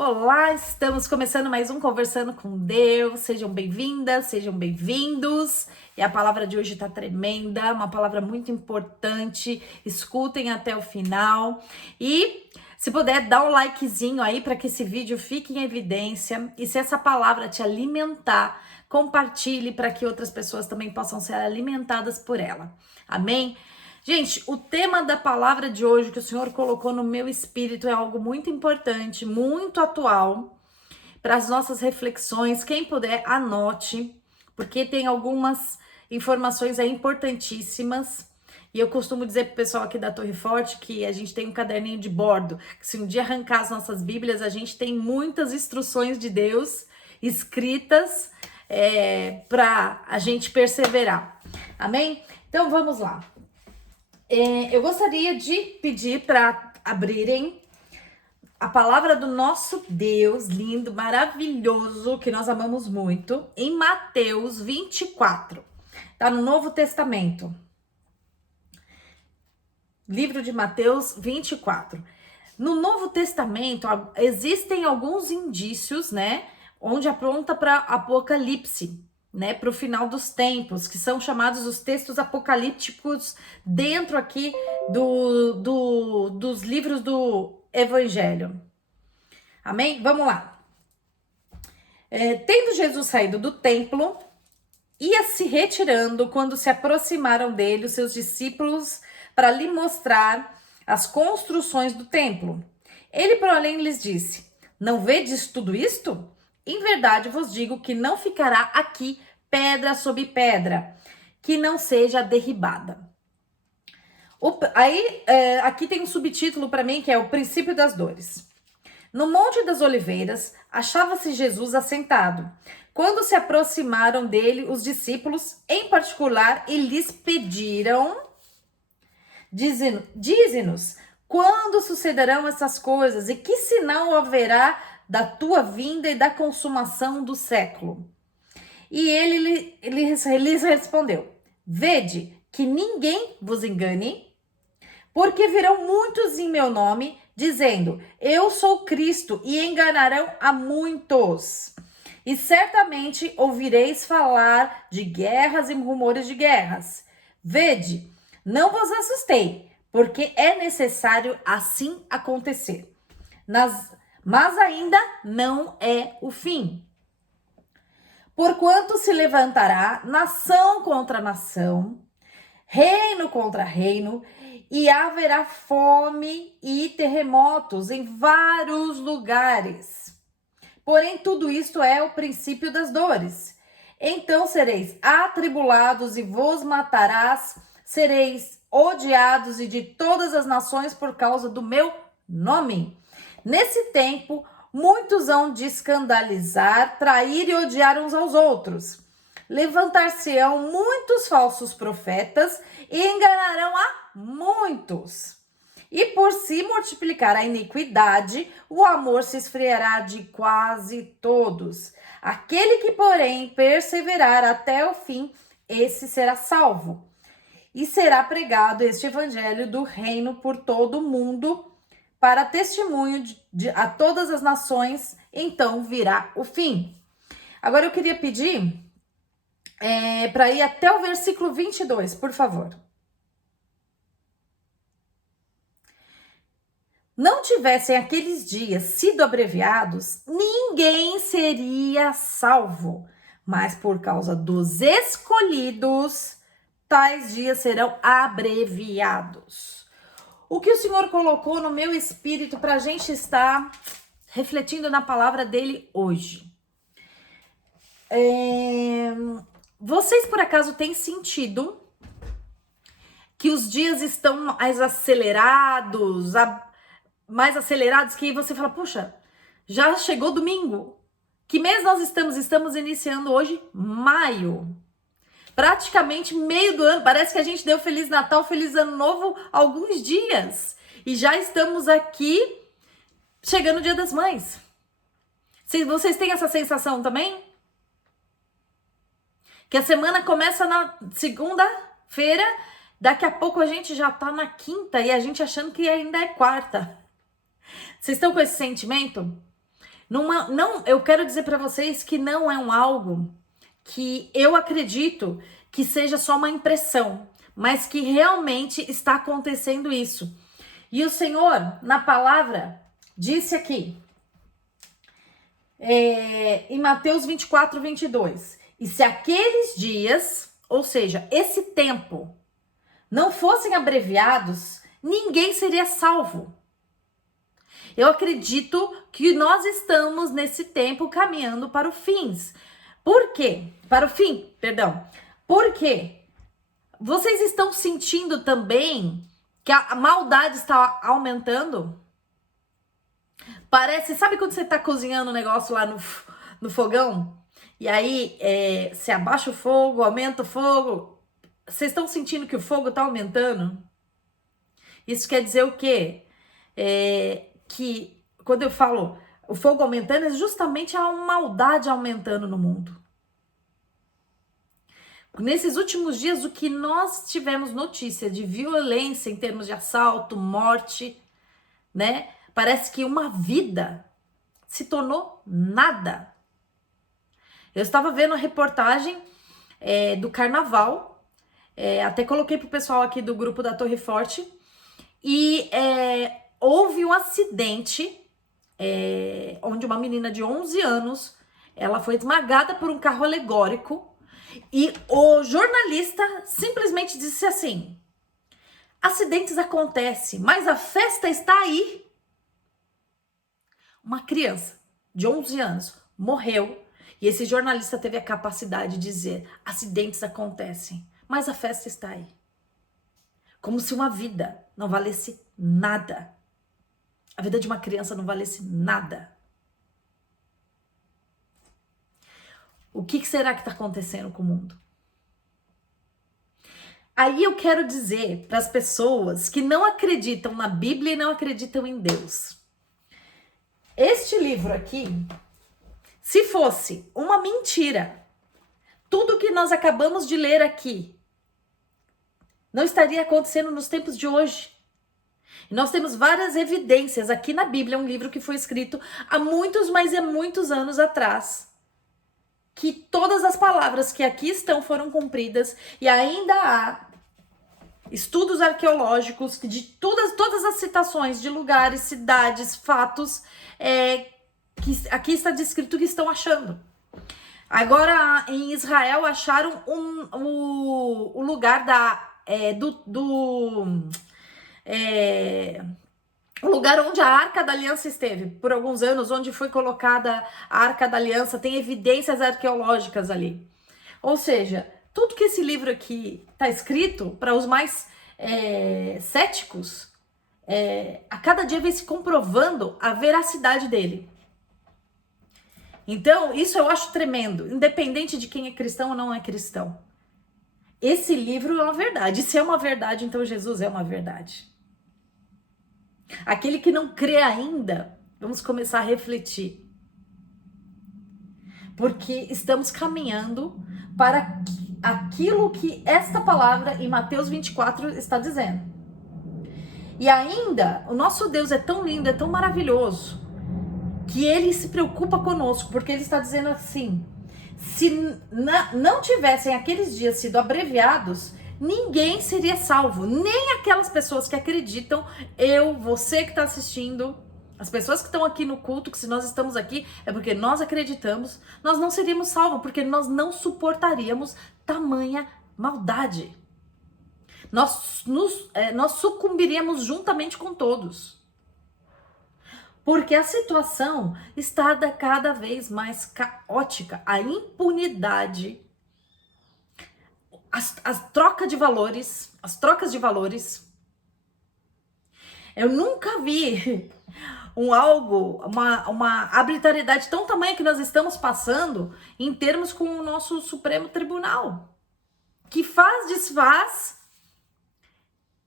Olá, estamos começando mais um Conversando com Deus. Sejam bem-vindas, sejam bem-vindos. E a palavra de hoje tá tremenda, uma palavra muito importante. Escutem até o final. E se puder, dá um likezinho aí para que esse vídeo fique em evidência. E se essa palavra te alimentar, compartilhe para que outras pessoas também possam ser alimentadas por ela. Amém? Gente, o tema da palavra de hoje que o Senhor colocou no meu espírito é algo muito importante, muito atual para as nossas reflexões. Quem puder, anote, porque tem algumas informações aí importantíssimas. E eu costumo dizer para o pessoal aqui da Torre Forte que a gente tem um caderninho de bordo, que se um dia arrancar as nossas Bíblias, a gente tem muitas instruções de Deus escritas para a gente perseverar. Amém? Então vamos lá. Eu gostaria de pedir para abrirem a palavra do nosso Deus, lindo, maravilhoso, que nós amamos muito, em Mateus 24. Tá no Novo Testamento. Livro de Mateus 24. No Novo Testamento existem alguns indícios, né, onde aponta para Apocalipse, né, para o final dos tempos, que são chamados os textos apocalípticos dentro aqui dos livros do Evangelho. Amém? Vamos lá. Tendo Jesus saído do templo, ia se retirando quando se aproximaram dele os seus discípulos para lhe mostrar as construções do templo. Ele, porém, lhes disse: não vedes tudo isto? Em verdade vos digo que não ficará aqui pedra sobre pedra, que não seja derribada. Aqui tem um subtítulo para mim, que é o princípio das dores. No Monte das Oliveiras, achava-se Jesus assentado, quando se aproximaram dele os discípulos, em particular, e lhes pediram, dize-nos, quando sucederão essas coisas, e que sinal haverá da tua vinda e da consumação do século? E ele lhes respondeu: vede que ninguém vos engane, porque virão muitos em meu nome, dizendo: eu sou Cristo, e enganarão a muitos. E certamente ouvireis falar de guerras e rumores de guerras. Vede, não vos assustei, porque é necessário assim acontecer. Mas ainda não é o fim. Porquanto se levantará nação contra nação, reino contra reino, e haverá fome e terremotos em vários lugares. Porém, tudo isto é o princípio das dores. Então sereis atribulados e vos matarás, sereis odiados e de todas as nações por causa do meu nome. Nesse tempo, muitos hão de escandalizar, trair e odiar uns aos outros. Levantar-se-ão muitos falsos profetas e enganarão a muitos. E por se multiplicar a iniquidade, o amor se esfriará de quase todos. Aquele que, porém, perseverar até o fim, esse será salvo. E será pregado este evangelho do reino por todo o mundo, para testemunho a todas as nações, então virá o fim. Agora eu queria pedir para ir até o versículo 22, por favor. Não tivessem aqueles dias sido abreviados, ninguém seria salvo. Mas por causa dos escolhidos, tais dias serão abreviados. O que o Senhor colocou no meu espírito para a gente estar refletindo na palavra dele hoje? Vocês por acaso têm sentido que os dias estão mais acelerados, que você fala, puxa, já chegou domingo? Que mês nós estamos? Estamos iniciando hoje maio. Praticamente meio do ano, parece que a gente deu Feliz Natal, Feliz Ano Novo há alguns dias. E já estamos aqui, chegando o Dia das Mães. Vocês têm essa sensação também? Que a semana começa na segunda-feira, daqui a pouco a gente já tá na quinta e a gente achando que ainda é quarta. Vocês estão com esse sentimento? Não, eu quero dizer para vocês que não é algo que eu acredito que seja só uma impressão, mas que realmente está acontecendo isso. E o Senhor, na palavra, disse aqui, em Mateus 24, 22, e se aqueles dias, ou seja, esse tempo, não fossem abreviados, ninguém seria salvo. Eu acredito que nós estamos nesse tempo caminhando para o fim. Por quê? Para o fim, perdão. Por quê? Vocês estão sentindo também que a maldade está aumentando? Parece, sabe quando você está cozinhando um negócio lá no fogão? E aí você abaixa o fogo, aumenta o fogo. Vocês estão sentindo que o fogo está aumentando? Isso quer dizer o quê? Que quando eu falo o fogo aumentando, é justamente a maldade aumentando no mundo. Nesses últimos dias, o que nós tivemos notícia de violência em termos de assalto, morte, né? Parece que uma vida se tornou nada. Eu estava vendo a reportagem do carnaval, até coloquei pro pessoal aqui do grupo da Torre Forte, e houve um acidente onde uma menina de 11 anos, ela foi esmagada por um carro alegórico, e o jornalista simplesmente disse assim: acidentes acontecem, mas a festa está aí. Uma criança de 11 anos morreu e esse jornalista teve a capacidade de dizer: acidentes acontecem, mas a festa está aí. Como se uma vida não valesse nada. A vida de uma criança não valesse nada. O que será que está acontecendo com o mundo? Aí eu quero dizer para as pessoas que não acreditam na Bíblia e não acreditam em Deus. Este livro aqui, se fosse uma mentira, tudo que nós acabamos de ler aqui não estaria acontecendo nos tempos de hoje. E nós temos várias evidências aqui na Bíblia, um livro que foi escrito há muitos, mas há muitos anos atrás, que todas as palavras que aqui estão foram cumpridas e ainda há estudos arqueológicos de todas as citações de lugares, cidades, fatos, que aqui está descrito que estão achando. Agora, em Israel, acharam o lugar o lugar onde a Arca da Aliança esteve por alguns anos, onde foi colocada a Arca da Aliança, tem evidências arqueológicas ali. Ou seja, tudo que esse livro aqui está escrito, para os mais céticos, a cada dia vem se comprovando a veracidade dele. Então, isso eu acho tremendo, independente de quem é cristão ou não é cristão. Esse livro é uma verdade. Se é uma verdade, então Jesus é uma verdade. Aquele que não crê ainda, vamos começar a refletir. Porque estamos caminhando para aquilo que esta palavra em Mateus 24 está dizendo. E ainda, o nosso Deus é tão lindo, é tão maravilhoso, que ele se preocupa conosco, porque ele está dizendo assim: se não tivessem aqueles dias sido abreviados, ninguém seria salvo, nem aquelas pessoas que acreditam, você que está assistindo, as pessoas que estão aqui no culto, que se nós estamos aqui é porque nós acreditamos, nós não seríamos salvos, porque nós não suportaríamos tamanha maldade. Nós sucumbiríamos juntamente com todos. Porque a situação está cada vez mais caótica, a impunidade, as trocas de valores. Eu nunca vi uma arbitrariedade tão tamanha que nós estamos passando em termos com o nosso Supremo Tribunal, que desfaz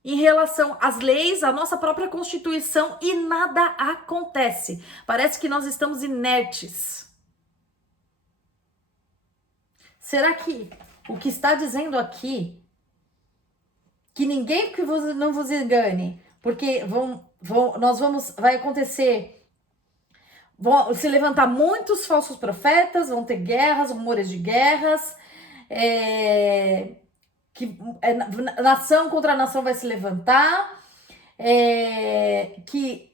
em relação às leis, à nossa própria Constituição, e nada acontece. Parece que nós estamos inertes. Será que o que está dizendo aqui, que ninguém não vos engane, porque vai acontecer vão se levantar muitos falsos profetas, vão ter guerras, rumores de guerras, nação contra nação vai se levantar, que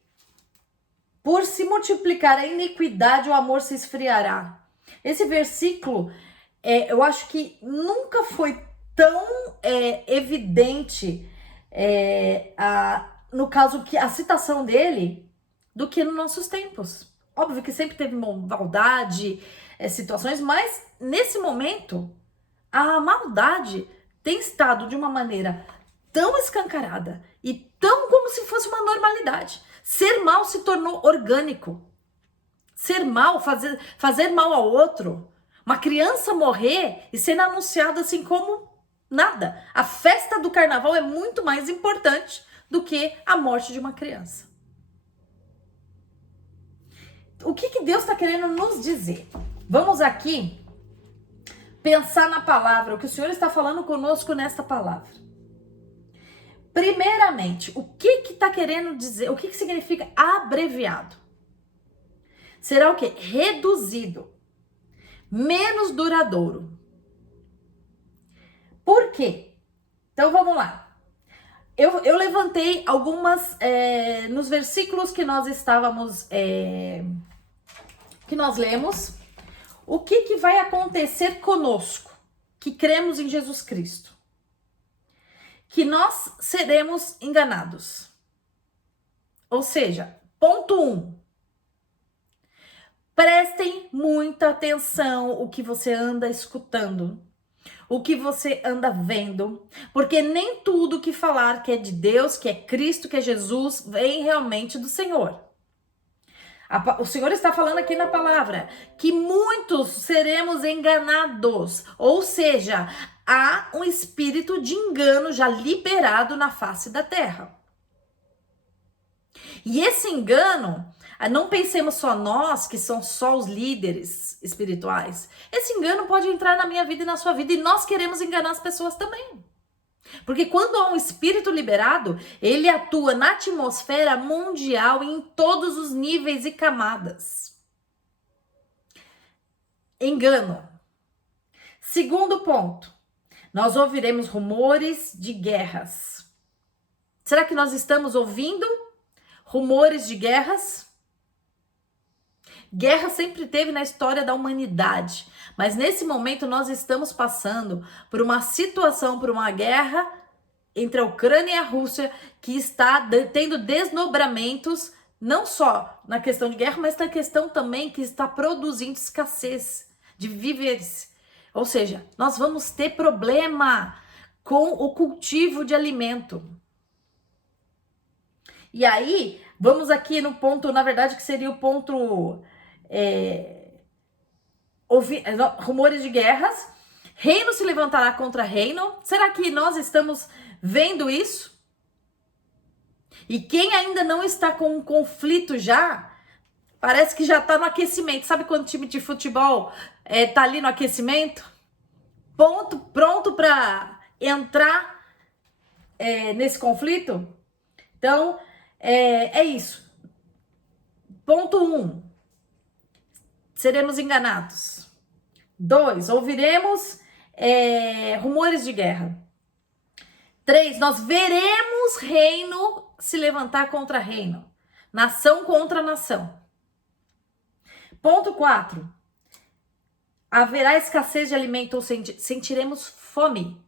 por se multiplicar a iniquidade, o amor se esfriará. Esse versículo, eu acho que nunca foi tão evidente, no caso, que a citação dele, do que nos nossos tempos. Óbvio que sempre teve maldade, situações, mas nesse momento, a maldade tem estado de uma maneira tão escancarada e tão como se fosse uma normalidade. Ser mal se tornou orgânico. Ser mal, fazer mal ao outro. Uma criança morrer e sendo anunciada assim como nada. A festa do carnaval é muito mais importante do que a morte de uma criança. O que Deus está querendo nos dizer? Vamos aqui pensar na palavra, o que o Senhor está falando conosco nesta palavra. Primeiramente, o que está querendo dizer? O que significa abreviado? Será o quê? Reduzido, menos duradouro. Por quê? Então vamos lá. Eu levantei algumas nos versículos que nós estávamos, que nós lemos. O que vai acontecer conosco, que cremos em Jesus Cristo? Que nós seremos enganados. Ou seja, ponto 1. Prestem muita atenção o que você anda escutando, o que você anda vendo, porque nem tudo que falar que é de Deus, que é Cristo, que é Jesus, vem realmente do Senhor. O Senhor está falando aqui na palavra que muitos seremos enganados, ou seja, há um espírito de engano já liberado na face da terra. E esse engano, não pensemos só nós, que são só os líderes espirituais. Esse engano pode entrar na minha vida e na sua vida, e nós queremos enganar as pessoas também. Porque quando há um espírito liberado, ele atua na atmosfera mundial em todos os níveis e camadas. Engano. Segundo ponto, nós ouviremos rumores de guerras. Será que nós estamos ouvindo rumores de guerras? Guerra sempre teve na história da humanidade, mas nesse momento nós estamos passando por uma situação, por uma guerra entre a Ucrânia e a Rússia que está tendo desdobramentos, não só na questão de guerra, mas na questão também que está produzindo escassez de víveres. Ou seja, nós vamos ter problema com o cultivo de alimento. E aí, vamos aqui no ponto, na verdade, que seria o ponto... rumores de guerras, reino se levantará contra reino. Será que nós estamos vendo isso? E quem ainda não está com um conflito já, parece que já está no aquecimento. Sabe quando o time de futebol tá ali no aquecimento? Pronto para entrar nesse conflito? Então, é isso. Ponto 1. Seremos enganados. 2, ouviremos rumores de guerra. 3, nós veremos reino se levantar contra reino. Nação contra nação. Ponto 4, haverá escassez de alimento, ou sentiremos fome.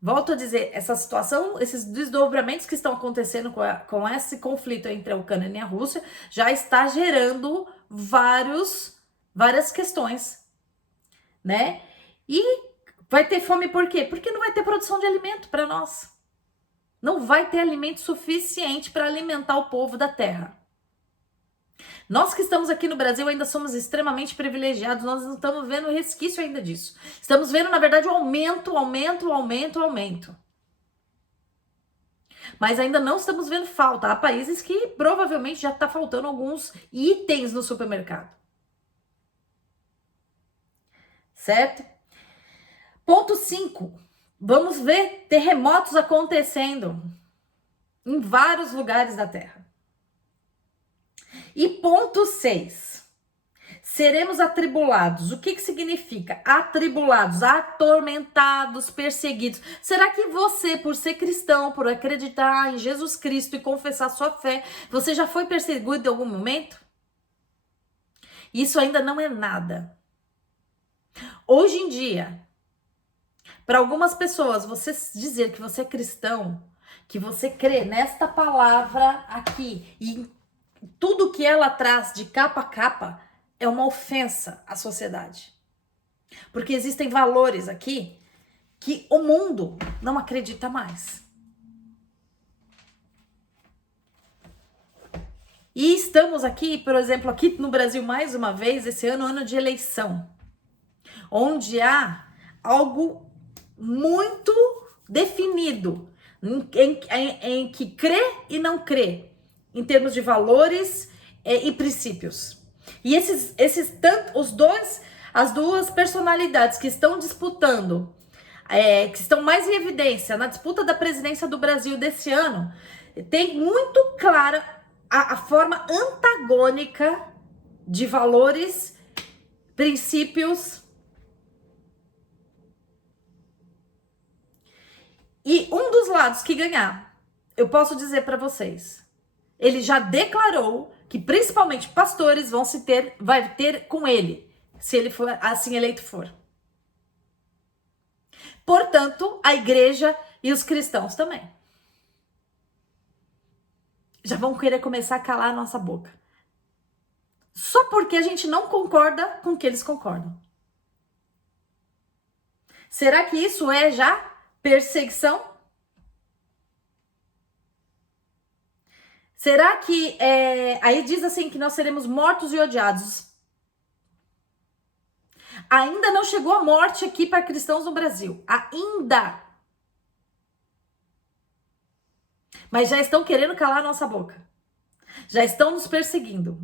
Volto a dizer, essa situação, esses desdobramentos que estão acontecendo com esse conflito entre a Ucrânia e a Rússia já está gerando várias questões, né? E vai ter fome por quê? Porque não vai ter produção de alimento para nós. Não vai ter alimento suficiente para alimentar o povo da terra. Nós que estamos aqui no Brasil ainda somos extremamente privilegiados, nós não estamos vendo resquício ainda disso. Estamos vendo, na verdade, o aumento. Mas ainda não estamos vendo falta. Há países que provavelmente já está faltando alguns itens no supermercado. Certo? Ponto 5. Vamos ver terremotos acontecendo em vários lugares da Terra. E ponto 6. Seremos atribulados. O que significa? Atribulados, atormentados, perseguidos. Será que você, por ser cristão, por acreditar em Jesus Cristo e confessar sua fé, você já foi perseguido em algum momento? Isso ainda não é nada. Hoje em dia, para algumas pessoas, você dizer que você é cristão, que você crê nesta palavra aqui e tudo que ela traz de capa a capa, é uma ofensa à sociedade. Porque existem valores aqui que o mundo não acredita mais. E estamos aqui, por exemplo, aqui no Brasil, mais uma vez, esse ano de eleição, onde há algo muito definido em que crê e não crê, em termos de valores e princípios. E as duas personalidades que estão disputando, que estão mais em evidência na disputa da presidência do Brasil desse ano, tem muito clara a forma antagônica de valores, princípios. E um dos lados que ganhar, eu posso dizer para vocês, ele já declarou que principalmente pastores vai ter com ele, se ele for assim eleito for. Portanto, a igreja e os cristãos também já vão querer começar a calar a nossa boca. Só porque a gente não concorda com o que eles concordam. Será que isso é já perseguição? Será que aí diz assim que nós seremos mortos e odiados? Ainda não chegou a morte aqui para cristãos no Brasil. Ainda. Mas já estão querendo calar a nossa boca. Já estão nos perseguindo.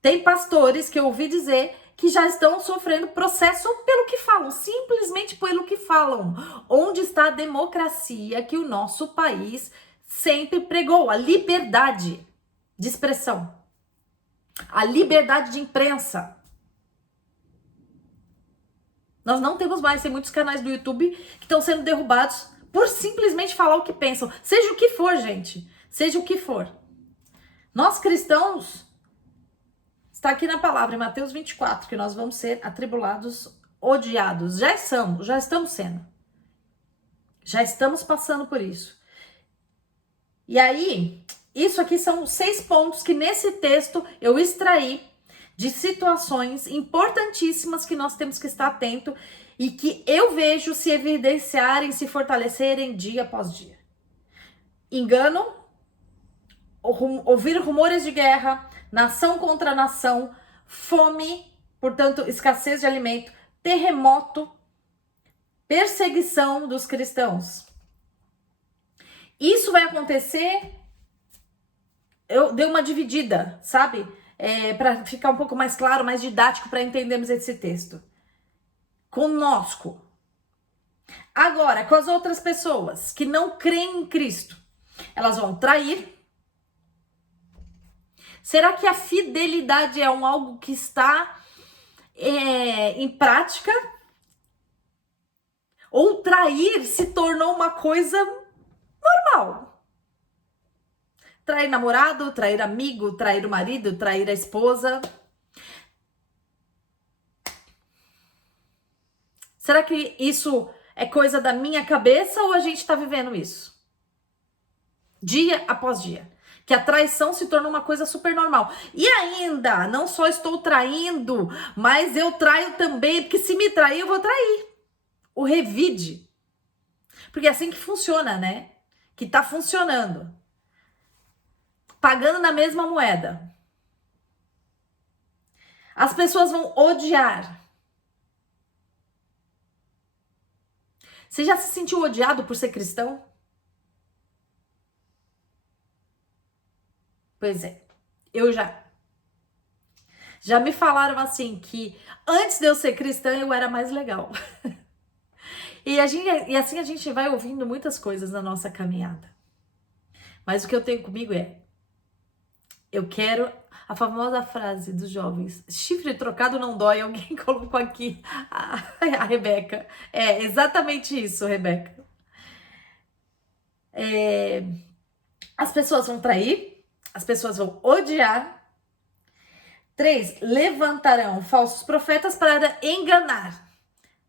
Tem pastores que eu ouvi dizer que já estão sofrendo processo pelo que falam, simplesmente pelo que falam. Onde está a democracia que o nosso país sempre pregou? A liberdade de expressão, a liberdade de imprensa. Nós não temos mais, tem muitos canais do YouTube que estão sendo derrubados por simplesmente falar o que pensam. Seja o que for, gente. Seja o que for. Nós cristãos, está aqui na palavra, em Mateus 24, que nós vamos ser atribulados, odiados. Já estamos sendo. Já estamos passando por isso. E aí, isso aqui são 6 pontos que nesse texto eu extraí de situações importantíssimas que nós temos que estar atento e que eu vejo se evidenciarem, se fortalecerem dia após dia. Engano, ouvir rumores de guerra, nação contra nação, fome, portanto, escassez de alimento, terremoto, perseguição dos cristãos. Isso vai acontecer, eu dei uma dividida, sabe? Para ficar um pouco mais claro, mais didático, para entendermos esse texto. Conosco. Agora, com as outras pessoas que não creem em Cristo, elas vão trair. Será que a fidelidade é algo que está em prática? Ou trair se tornou uma coisa normal? Trair namorado, trair amigo, trair o marido, trair a esposa. Será que isso é coisa da minha cabeça ou a gente está vivendo isso? Dia após dia. Que a traição se torna uma coisa super normal. E ainda, não só estou traindo, mas eu traio também, porque se me trair, eu vou trair. O revide. Porque é assim que funciona, né? Que tá funcionando. Pagando na mesma moeda. As pessoas vão odiar. Você já se sentiu odiado por ser cristão? Pois é, eu já. Já me falaram assim que antes de eu ser cristã eu era mais legal. E assim a gente vai ouvindo muitas coisas na nossa caminhada. Mas o que eu tenho comigo é: Eu quero a famosa frase dos jovens: chifre trocado não dói. Alguém colocou aqui a Rebeca. É exatamente isso, Rebeca. As pessoas vão trair, as pessoas vão odiar. 3, levantarão falsos profetas para enganar.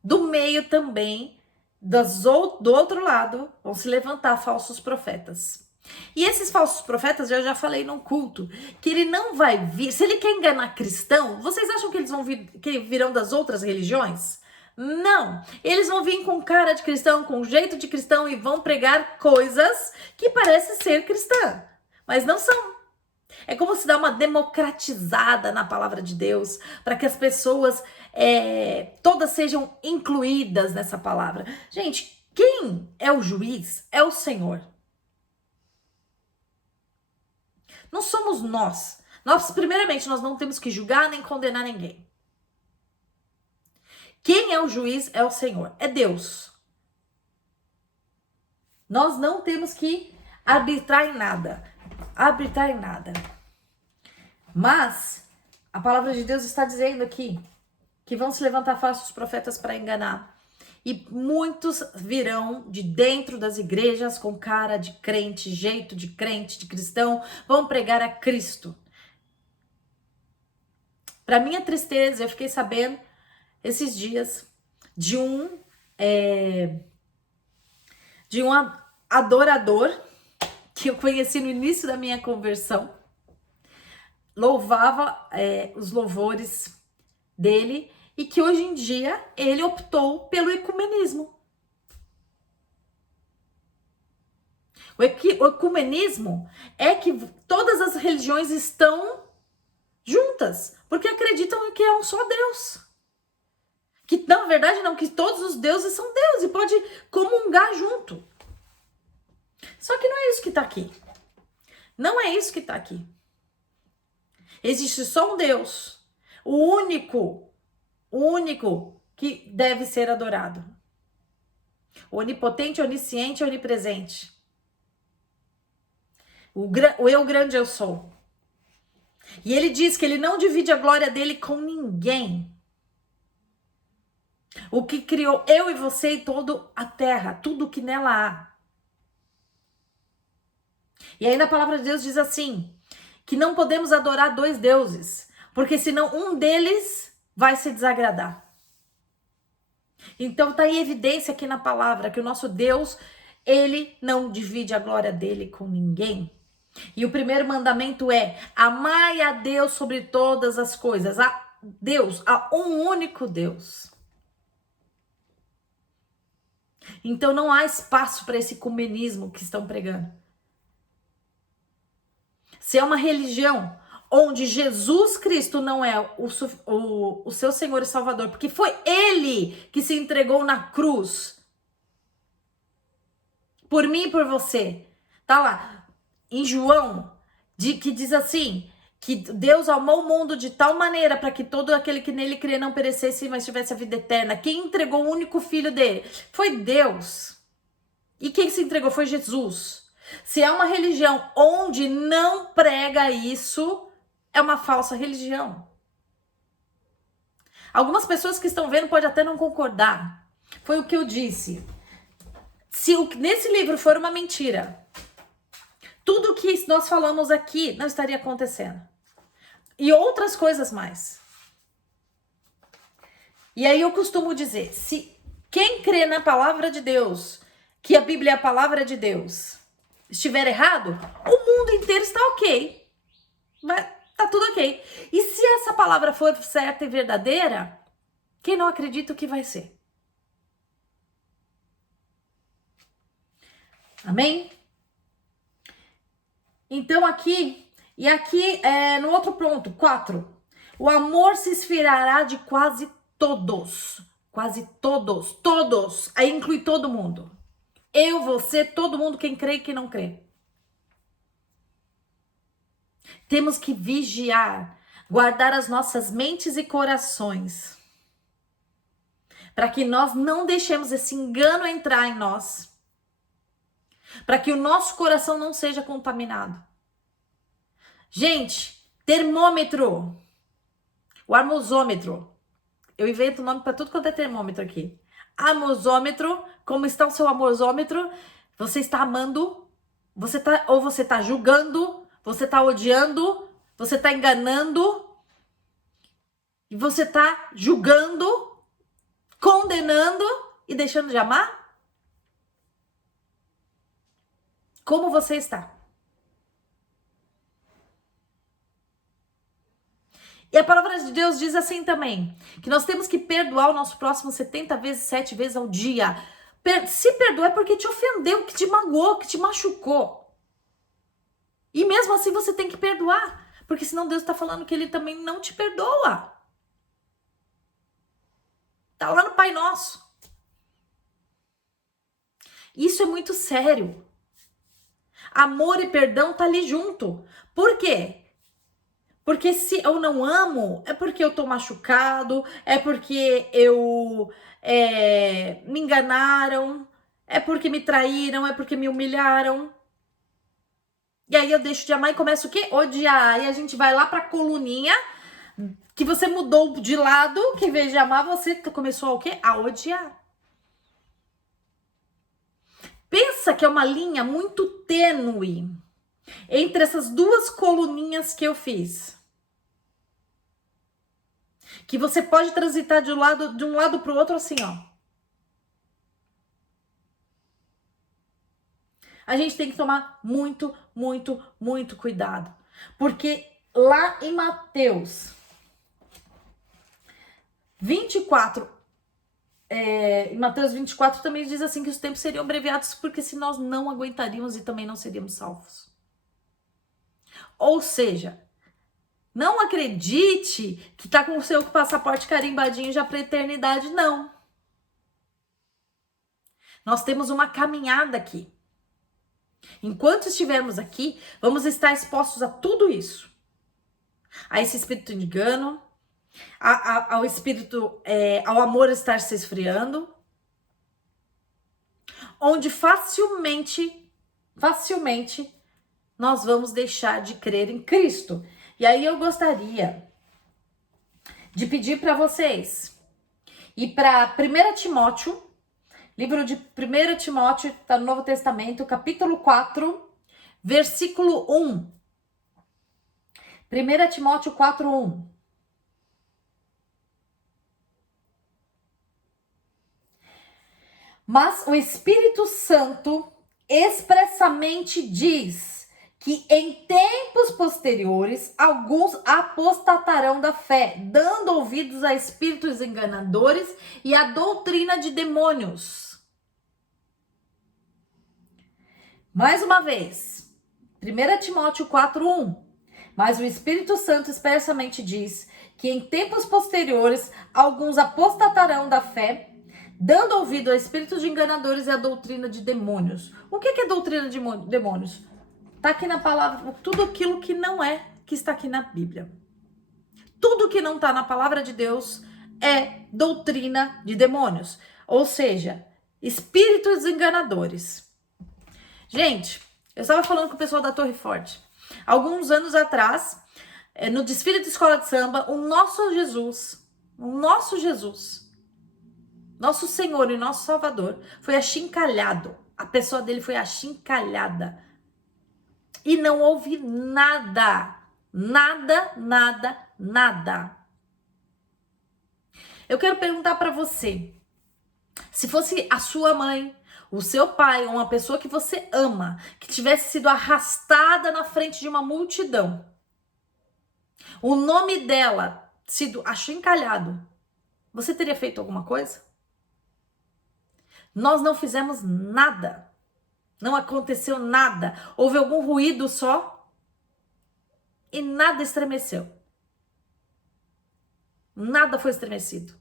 Do meio também, do outro lado, vão se levantar falsos profetas. E esses falsos profetas, eu já falei num culto, que ele não vai vir. Se ele quer enganar cristão, vocês acham que eles vão vir, que virão das outras religiões? Não, eles vão vir com cara de cristão, com jeito de cristão e vão pregar coisas que parecem ser cristã, mas não são. É como se dá uma democratizada na palavra de Deus, para que as pessoas todas sejam incluídas nessa palavra. Gente, quem é o juiz é o Senhor. Não somos nós. Primeiramente, nós não temos que julgar nem condenar ninguém. Quem é o juiz é o Senhor, é Deus. Nós não temos que arbitrar em nada. Mas a palavra de Deus está dizendo aqui que vão se levantar falsos profetas para enganar. E muitos virão de dentro das igrejas com cara de crente, jeito de crente, de cristão, vão pregar a Cristo. Para minha tristeza, eu fiquei sabendo esses dias de um adorador que eu conheci no início da minha conversão, louvava os louvores dele e que hoje em dia ele optou pelo ecumenismo. O ecumenismo é que todas as religiões estão juntas, porque acreditam que é um só Deus. Que na verdade não, que todos os deuses são Deus e pode comungar junto. Só que não é isso que tá aqui. Não é isso que tá aqui. Existe só um Deus, o único que deve ser adorado. Onipotente, onisciente, onipresente. O eu grande eu sou. E ele diz que ele não divide a glória dele com ninguém. O que criou eu e você e toda a terra, tudo que nela há. E aí na palavra de Deus diz assim, que não podemos adorar dois deuses, porque senão um deles vai se desagradar. Então tá em evidência aqui na palavra que o nosso Deus, ele não divide a glória dele com ninguém. E o primeiro mandamento é: amai a Deus sobre todas as coisas. A Deus, a um único Deus. Então não há espaço para esse ecumenismo que estão pregando. Se é uma religião onde Jesus Cristo não é o seu Senhor e Salvador, porque foi Ele que se entregou na cruz por mim e por você. Tá lá em João, que diz assim, que Deus amou o mundo de tal maneira para que todo aquele que nele crê não perecesse, mas tivesse a vida eterna. Quem entregou o único filho dele foi Deus. E quem se entregou foi Jesus. Se é uma religião onde não prega isso, é uma falsa religião. Algumas pessoas que estão vendo podem até não concordar. Foi o que eu disse. Se nesse livro for uma mentira, tudo que nós falamos aqui não estaria acontecendo. E outras coisas mais. E aí eu costumo dizer, se quem crê na palavra de Deus, que a Bíblia é a palavra de Deus, estiver errado, o mundo inteiro está ok. Tá tudo ok. E se essa palavra for certa e verdadeira, quem não acredita o que vai ser? Amém? Então aqui no outro ponto, 4. O amor se esfriará de quase todos. Quase todos. Todos. Aí inclui todo mundo. Eu, você, todo mundo, quem crê e quem não crê. Temos que vigiar, guardar as nossas mentes e corações, para que nós não deixemos esse engano entrar em nós, para que o nosso coração não seja contaminado. Gente, termômetro. O armosômetro. Eu invento nome para tudo quanto é termômetro aqui. Armosômetro. Como está o seu armosômetro? Você está amando? Ou você está julgando? Você está odiando? Você está enganando? E você está julgando, condenando e deixando de amar? Como você está? E a palavra de Deus diz assim também, que nós temos que perdoar o nosso próximo 70 vezes, 7 vezes ao dia. Se perdoar é porque te ofendeu, que te magoou, que te machucou. E mesmo assim você tem que perdoar, porque senão Deus está falando que ele também não te perdoa. Tá lá no Pai Nosso. Isso é muito sério. Amor e perdão tá ali junto. Por quê? Porque se eu não amo, é porque eu tô machucado, é porque me enganaram, é porque me traíram, é porque me humilharam. E aí eu deixo de amar e começo o quê? Odiar. E a gente vai lá pra coluninha, que você mudou de lado, que em vez de amar, você começou a o quê? A odiar. Pensa que é uma linha muito tênue entre essas duas coluninhas que eu fiz. Que você pode transitar de um lado para o outro assim, ó. A gente tem que tomar muito, muito, muito cuidado. Porque lá em Mateus 24, em Mateus 24 também diz assim que os tempos seriam abreviados, porque se nós não aguentaríamos e também não seríamos salvos. Ou seja, não acredite que tá com o seu passaporte carimbadinho já para eternidade, não. Nós temos uma caminhada aqui. Enquanto estivermos aqui, vamos estar expostos a tudo isso. A esse espírito de engano, ao espírito, ao amor estar se esfriando, onde facilmente nós vamos deixar de crer em Cristo. E aí eu gostaria de pedir para vocês ir para 1 Timóteo, livro de 1 Timóteo, está no Novo Testamento, capítulo 4, versículo 1. 1 Timóteo 4, 1. Mas o Espírito Santo expressamente diz que em tempos posteriores alguns apostatarão da fé, dando ouvidos a espíritos enganadores e a doutrina de demônios. Mais uma vez, 1 Timóteo 4:1. Mas o Espírito Santo expressamente diz que em tempos posteriores alguns apostatarão da fé, dando ouvido a espíritos de enganadores e a doutrina de demônios. O que é doutrina de demônios? Está aqui na palavra, tudo aquilo que não é, que está aqui na Bíblia. Tudo que não está na palavra de Deus é doutrina de demônios. Ou seja, espíritos enganadores. Gente, eu estava falando com o pessoal da Torre Forte. Alguns anos atrás, no desfile de escola de samba, o nosso Jesus, nosso Senhor e nosso Salvador, foi achincalhado. A pessoa dele foi achincalhada. E não houve nada. Eu quero perguntar para você, se fosse a sua mãe, o seu pai, ou uma pessoa que você ama, que tivesse sido arrastada na frente de uma multidão, o nome dela sido achincalhado, você teria feito alguma coisa? Nós não fizemos nada. Não aconteceu nada. Houve algum ruído só e nada estremeceu. Nada foi estremecido.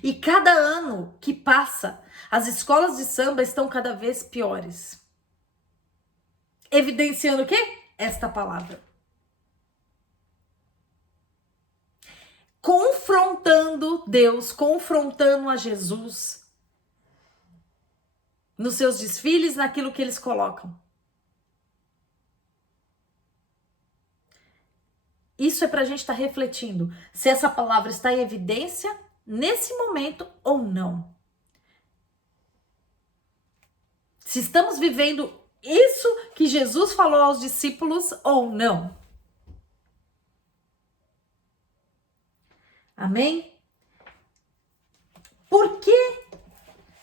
E cada ano que passa, as escolas de samba estão cada vez piores. Evidenciando o quê? Esta palavra. Confrontando Deus, confrontando a Jesus nos seus desfiles, naquilo que eles colocam. Isso é para a gente estar refletindo se essa palavra está em evidência nesse momento ou não. Se estamos vivendo isso que Jesus falou aos discípulos ou não. Amém? Por quê?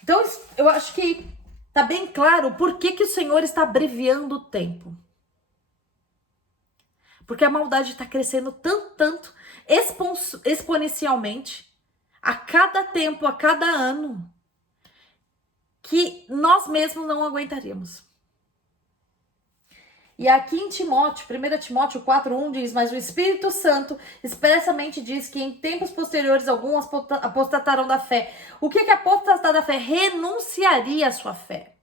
Então, eu acho que tá bem claro por que o Senhor está abreviando o tempo. Porque a maldade está crescendo tanto, exponencialmente, a cada tempo, a cada ano, que nós mesmos não aguentaríamos. E aqui em Timóteo, 1 Timóteo 4:1 diz, mas o Espírito Santo expressamente diz que em tempos posteriores alguns apostatarão da fé. O que é apostatar da fé? Renunciaria à sua fé.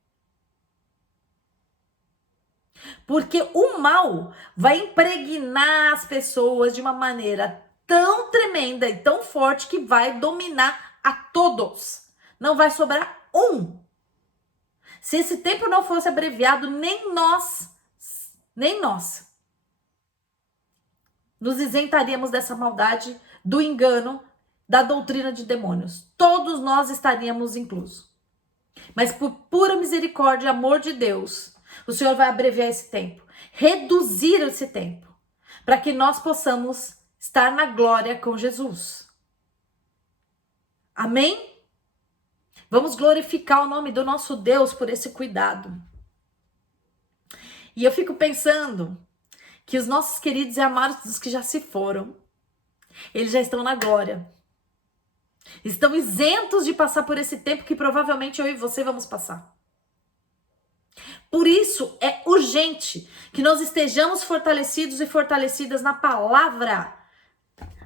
Porque o mal vai impregnar as pessoas de uma maneira tão tremenda e tão forte que vai dominar a todos. Não vai sobrar um. Se esse tempo não fosse abreviado, nem nós nos isentaríamos dessa maldade, do engano, da doutrina de demônios. Todos nós estaríamos inclusos. Mas por pura misericórdia e amor de Deus, o Senhor vai abreviar esse tempo, reduzir esse tempo, para que nós possamos estar na glória com Jesus. Amém? Vamos glorificar o nome do nosso Deus por esse cuidado. E eu fico pensando que os nossos queridos e amados dos que já se foram, eles já estão na glória. Estão isentos de passar por esse tempo que provavelmente eu e você vamos passar. Por isso, é urgente que nós estejamos fortalecidos e fortalecidas na palavra.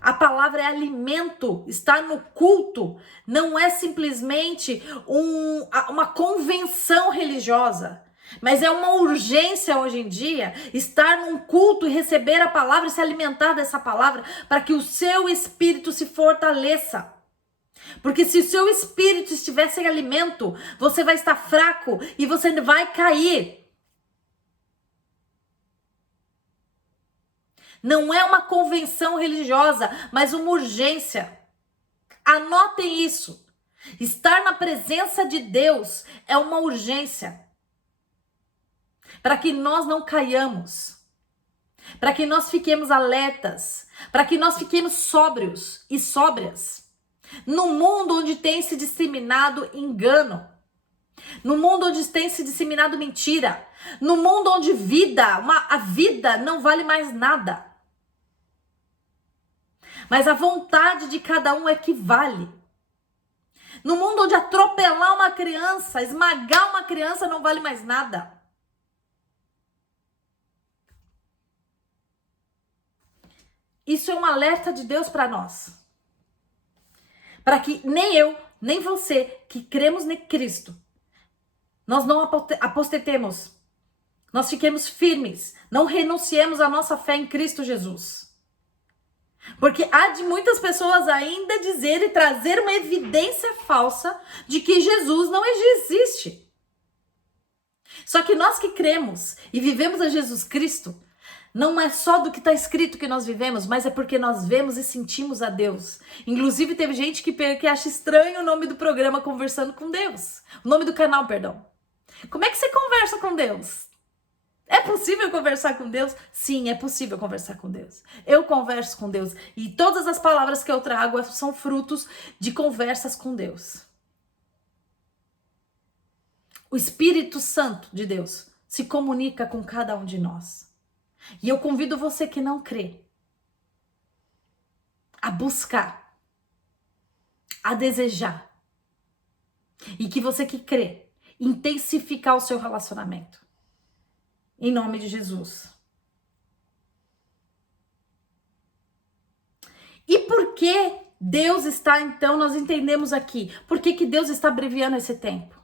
A palavra é alimento, está no culto, não é simplesmente uma convenção religiosa, mas é uma urgência hoje em dia estar num culto e receber a palavra e se alimentar dessa palavra para que o seu espírito se fortaleça. Porque se o seu espírito estiver sem alimento, você vai estar fraco e você vai cair. Não é uma convenção religiosa, mas uma urgência. Anotem isso. Estar na presença de Deus é uma urgência. Para que nós não caiamos. Para que nós fiquemos alertas. Para que nós fiquemos sóbrios e sóbrias. No mundo onde tem se disseminado engano. No mundo onde tem se disseminado mentira. No mundo onde a vida não vale mais nada. Mas a vontade de cada um é que vale. No mundo onde atropelar uma criança, esmagar uma criança não vale mais nada. Isso é um alerta de Deus para nós. Para que nem eu, nem você, que cremos em Cristo, nós não apostetemos. Nós fiquemos firmes. Não renunciemos à nossa fé em Cristo Jesus. Porque há de muitas pessoas ainda dizer e trazer uma evidência falsa de que Jesus não existe. Só que nós que cremos e vivemos a Jesus Cristo, não é só do que está escrito que nós vivemos, mas é porque nós vemos e sentimos a Deus. Inclusive teve gente que acha estranho o nome do programa Conversando com Deus. O nome do canal, perdão. Como é que você conversa com Deus? É possível conversar com Deus? Sim, é possível conversar com Deus. Eu converso com Deus e todas as palavras que eu trago são frutos de conversas com Deus. O Espírito Santo de Deus se comunica com cada um de nós. E eu convido você que não crê a buscar, a desejar. E que você que crê, intensificar o seu relacionamento. Em nome de Jesus. E por que Deus está, então, nós entendemos aqui, por que Deus está abreviando esse tempo?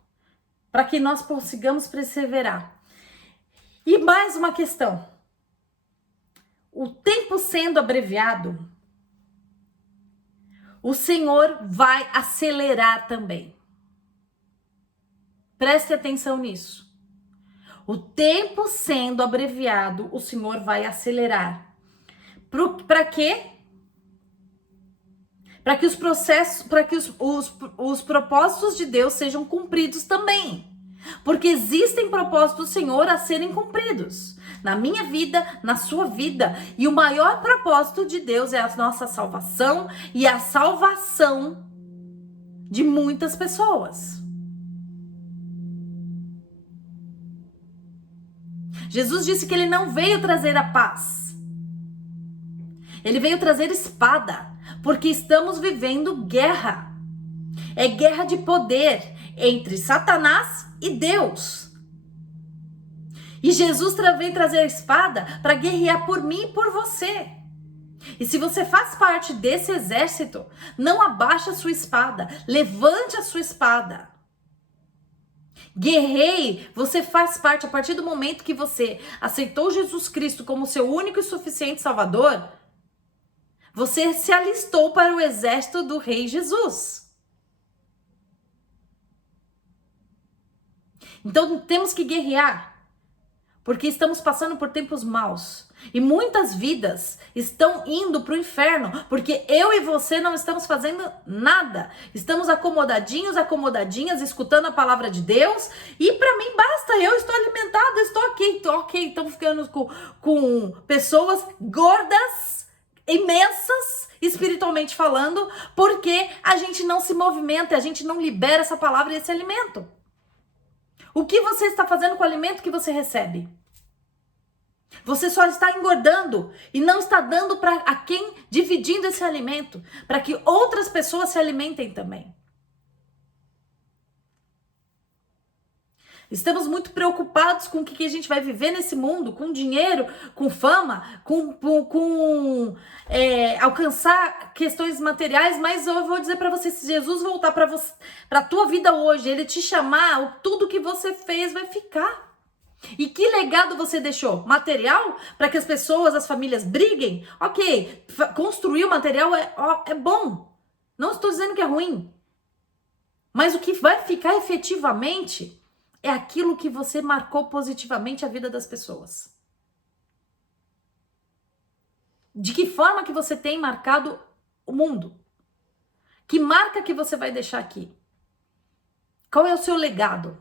Para que nós consigamos perseverar. E mais uma questão. O tempo sendo abreviado, o Senhor vai acelerar também. Preste atenção nisso. O tempo sendo abreviado, o Senhor vai acelerar. Para quê? Para que os processos, para que os propósitos de Deus sejam cumpridos também. Porque existem propósitos do Senhor a serem cumpridos. Na minha vida, na sua vida. E o maior propósito de Deus é a nossa salvação e a salvação de muitas pessoas. Jesus disse que ele não veio trazer a paz. Ele veio trazer espada. Porque estamos vivendo guerra. É guerra de poder entre Satanás e Deus. E Jesus vem trazer a espada para guerrear por mim e por você. E se você faz parte desse exército, não abaixe a sua espada, levante a sua espada. Guerreie, você faz parte. A partir do momento que você aceitou Jesus Cristo como seu único e suficiente Salvador, você se alistou para o exército do Rei Jesus. Então temos que guerrear, porque estamos passando por tempos maus. E muitas vidas estão indo para o inferno, porque eu e você não estamos fazendo nada. Estamos acomodadinhos, acomodadinhas, escutando a palavra de Deus. E para mim basta, eu estou alimentada, estou ok. Estamos ficando com pessoas gordas, imensas, espiritualmente falando, porque a gente não se movimenta, a gente não libera essa palavra e esse alimento. O que você está fazendo com o alimento que você recebe? Você só está engordando e não está dando para a quem dividindo esse alimento, para que outras pessoas se alimentem também. Estamos muito preocupados com o que a gente vai viver nesse mundo, com dinheiro, com fama, com alcançar questões materiais, mas eu vou dizer para você, se Jesus voltar para a tua vida hoje, ele te chamar, tudo que você fez vai ficar. E que legado você deixou? Material? Para que as pessoas, as famílias briguem? Ok, construir o material é bom. Não estou dizendo que é ruim. Mas o que vai ficar efetivamente é aquilo que você marcou positivamente a vida das pessoas. De que forma que você tem marcado o mundo? Que marca que você vai deixar aqui? Qual é o seu legado?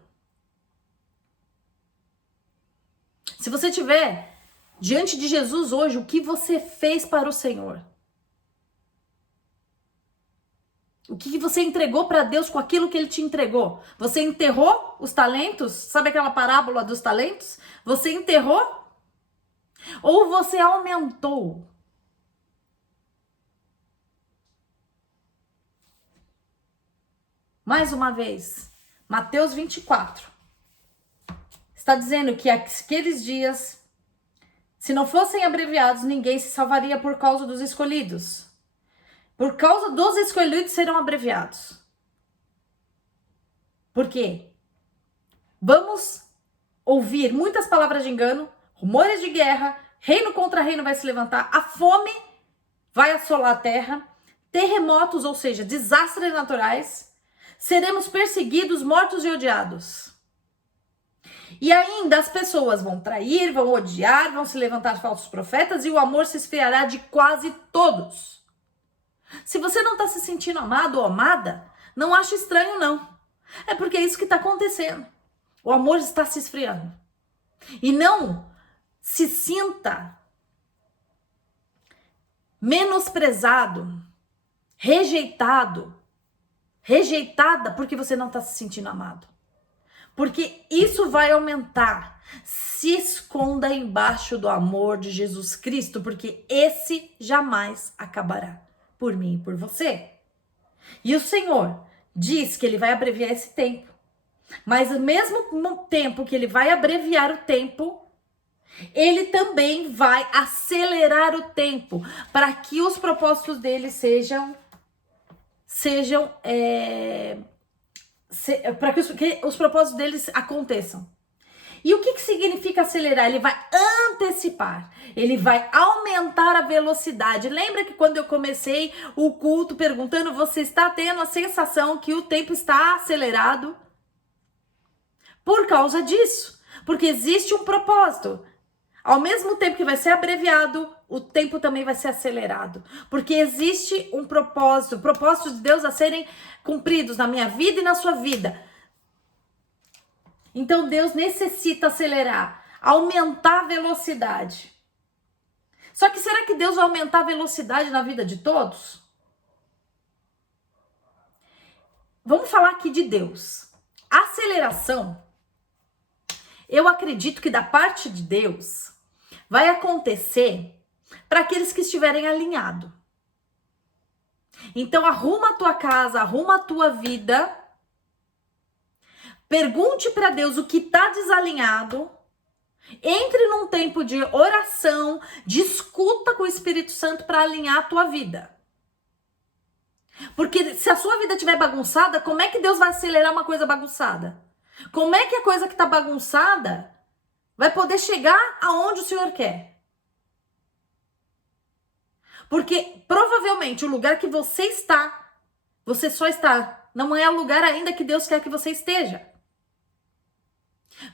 Se você tiver diante de Jesus hoje, o que você fez para o Senhor? O que você entregou para Deus com aquilo que Ele te entregou? Você enterrou os talentos? Sabe aquela parábola dos talentos? Você enterrou? Ou você aumentou? Mais uma vez, Mateus 24. Está dizendo que aqueles dias, se não fossem abreviados, ninguém se salvaria por causa dos escolhidos. Por causa dos escolhidos serão abreviados. Por quê? Vamos ouvir muitas palavras de engano, rumores de guerra, reino contra reino vai se levantar, a fome vai assolar a terra, terremotos, ou seja, desastres naturais, seremos perseguidos, mortos e odiados. E ainda as pessoas vão trair, vão odiar, vão se levantar falsos profetas e o amor se esfriará de quase todos. Se você não está se sentindo amado ou amada, não ache estranho não. É porque é isso que está acontecendo. O amor está se esfriando. E não se sinta menosprezado, rejeitada porque você não está se sentindo amado. Porque isso vai aumentar. Se esconda embaixo do amor de Jesus Cristo, porque esse jamais acabará por mim e por você. E o Senhor diz que Ele vai abreviar esse tempo. Mas ao mesmo tempo que Ele vai abreviar o tempo, Ele também vai acelerar o tempo para que os propósitos dele para que os propósitos deles aconteçam. E o que significa acelerar? Ele vai antecipar, ele vai aumentar a velocidade. Lembra que quando eu comecei o culto perguntando, você está tendo a sensação que o tempo está acelerado? Por causa disso, porque existe um propósito. Ao mesmo tempo que vai ser abreviado, o tempo também vai ser acelerado. Porque existe um propósito, propósitos de Deus a serem cumpridos na minha vida e na sua vida. Então Deus necessita acelerar, aumentar a velocidade. Só que será que Deus vai aumentar a velocidade na vida de todos? Vamos falar aqui de Deus. Aceleração, eu acredito que da parte de Deus vai acontecer para aqueles que estiverem alinhados. Então arruma a tua casa, arruma a tua vida. Pergunte para Deus o que está desalinhado. Entre num tempo de oração, de escuta com o Espírito Santo para alinhar a tua vida. Porque se a sua vida estiver bagunçada, como é que Deus vai acelerar uma coisa bagunçada? Como é que a coisa que está bagunçada vai poder chegar aonde o Senhor quer? Porque provavelmente o lugar que você está, você só está, não é o lugar ainda que Deus quer que você esteja.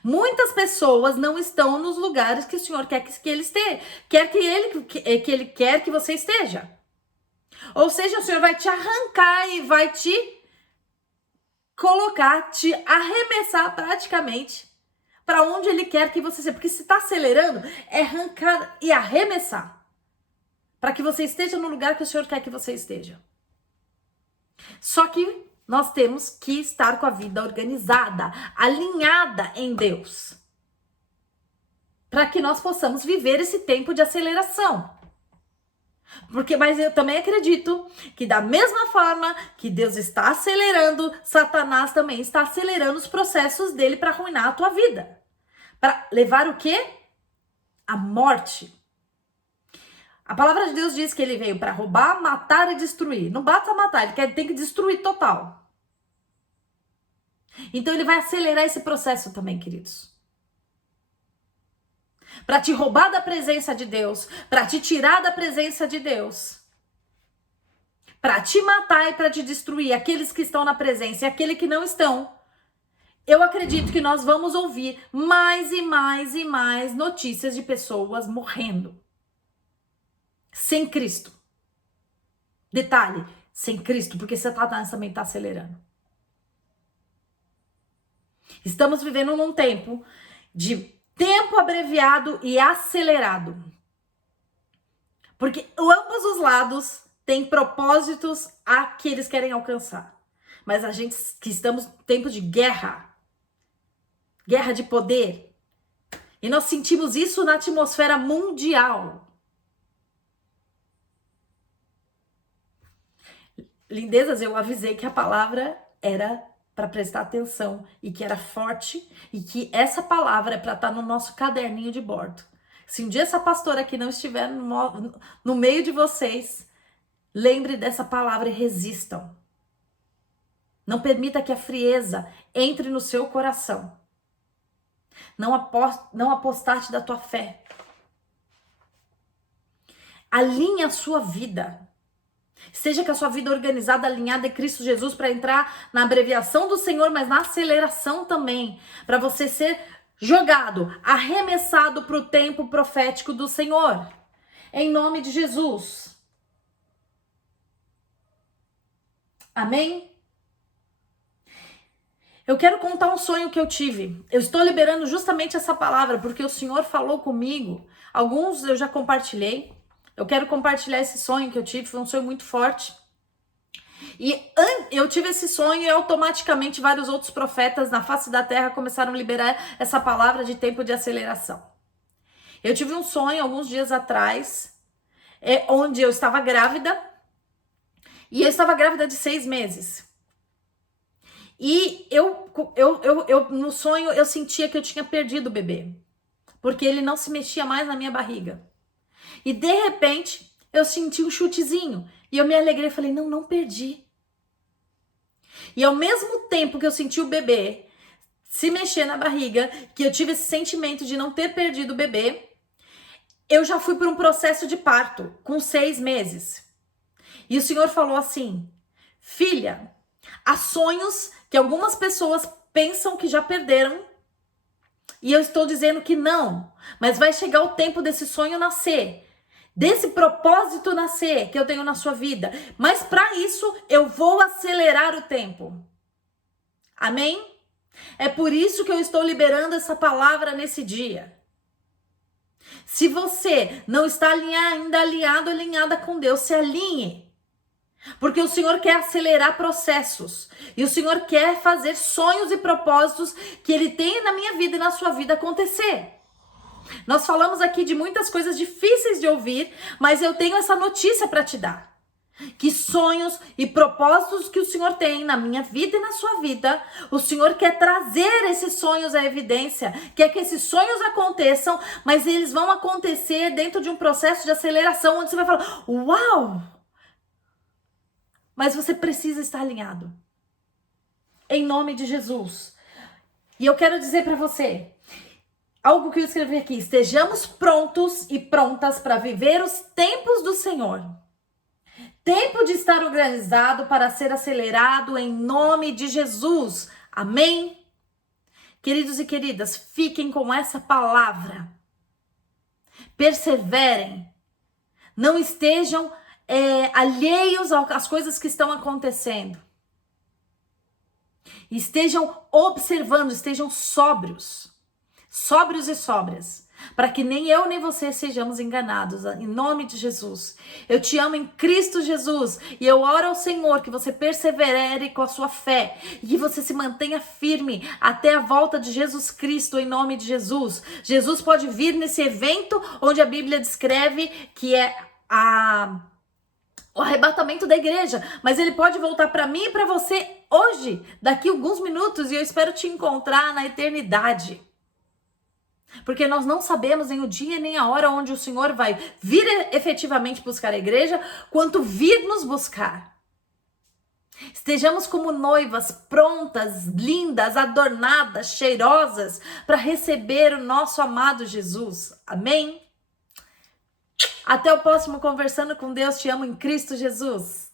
Muitas pessoas não estão nos lugares que o Senhor quer que ele esteja, que ele quer que você esteja. Ou seja, o Senhor vai te arrancar e vai te colocar, te arremessar praticamente para onde ele quer que você seja. Porque se está acelerando, é arrancar e arremessar para que você esteja no lugar que o Senhor quer que você esteja. Só que nós temos que estar com a vida organizada, alinhada em Deus, para que nós possamos viver esse tempo de aceleração. Mas eu também acredito que da mesma forma que Deus está acelerando, Satanás também está acelerando os processos dele para arruinar a tua vida. Para levar o quê? A morte. A palavra de Deus diz que ele veio para roubar, matar e destruir. Não basta matar, ele tem que destruir total. Então ele vai acelerar esse processo também, queridos. Para te roubar da presença de Deus, para te tirar da presença de Deus, para te matar e para te destruir, aqueles que estão na presença e aqueles que não estão. Eu acredito que nós vamos ouvir mais e mais e mais notícias de pessoas morrendo sem Cristo. Detalhe, sem Cristo, porque Satanás também está acelerando. Estamos vivendo num tempo de tempo abreviado e acelerado. Porque ambos os lados têm propósitos a que eles querem alcançar. Mas a gente que estamos em tempo de guerra, guerra de poder. E nós sentimos isso na atmosfera mundial. Lindezas, eu avisei que a palavra era para prestar atenção e que era forte e que essa palavra é para estar no nosso caderninho de bordo. Se um dia essa pastora aqui não estiver no meio de vocês, lembre dessa palavra e resistam. Não permita que a frieza entre no seu coração. Não apostate da tua fé. Alinhe a sua vida. Seja com a sua vida organizada, alinhada em Cristo Jesus para entrar na abreviação do Senhor, mas na aceleração também, para você ser jogado, arremessado para o tempo profético do Senhor. Em nome de Jesus. Amém? Eu quero contar um sonho que eu tive. Eu estou liberando justamente essa palavra, porque o Senhor falou comigo. Alguns eu já compartilhei. Eu quero compartilhar esse sonho que eu tive, foi um sonho muito forte. E eu tive esse sonho e automaticamente vários outros profetas na face da terra começaram a liberar essa palavra de tempo de aceleração. Eu tive um sonho alguns dias atrás, onde eu estava grávida, e eu estava grávida de 6 meses. E no sonho eu sentia que eu tinha perdido o bebê, porque ele não se mexia mais na minha barriga. E de repente, eu senti um chutezinho. E eu me alegrei e falei, não perdi. E ao mesmo tempo que eu senti o bebê se mexer na barriga, que eu tive esse sentimento de não ter perdido o bebê, eu já fui por um processo de parto, com 6 meses. E o Senhor falou assim, filha, há sonhos que algumas pessoas pensam que já perderam, E eu estou dizendo que não, mas vai chegar o tempo desse sonho nascer, desse propósito nascer que eu tenho na sua vida. Mas para isso eu vou acelerar o tempo. Amém? É por isso que eu estou liberando essa palavra nesse dia. Se você não está ainda alinhado, alinhada com Deus, se alinhe. Porque o Senhor quer acelerar processos. E o Senhor quer fazer sonhos e propósitos que Ele tem na minha vida e na sua vida acontecer. Nós falamos aqui de muitas coisas difíceis de ouvir, mas eu tenho essa notícia para te dar. Que sonhos e propósitos que o Senhor tem na minha vida e na sua vida, o Senhor quer trazer esses sonhos à evidência, quer que esses sonhos aconteçam, mas eles vão acontecer dentro de um processo de aceleração, onde você vai falar, uau! Mas você precisa estar alinhado. Em nome de Jesus. E eu quero dizer para você, algo que eu escrevi aqui, estejamos prontos e prontas para viver os tempos do Senhor. Tempo de estar organizado para ser acelerado em nome de Jesus. Amém? Queridos e queridas, fiquem com essa palavra. Perseverem. Não estejam alheios às coisas que estão acontecendo. Estejam observando, estejam sóbrios e sóbrias, para que nem eu nem você sejamos enganados, em nome de Jesus. Eu te amo em Cristo Jesus, e eu oro ao Senhor que você persevere com a sua fé, e que você se mantenha firme até a volta de Jesus Cristo, em nome de Jesus. Jesus pode vir nesse evento, onde a Bíblia descreve que é o arrebatamento da igreja, mas ele pode voltar para mim e para você hoje, daqui a alguns minutos, e eu espero te encontrar na eternidade. Porque nós não sabemos nem o dia nem a hora onde o Senhor vai vir efetivamente buscar a igreja, quanto vir nos buscar. Estejamos como noivas prontas, lindas, adornadas, cheirosas, para receber o nosso amado Jesus. Amém? Até o próximo Conversando com Deus. Te amo em Cristo Jesus.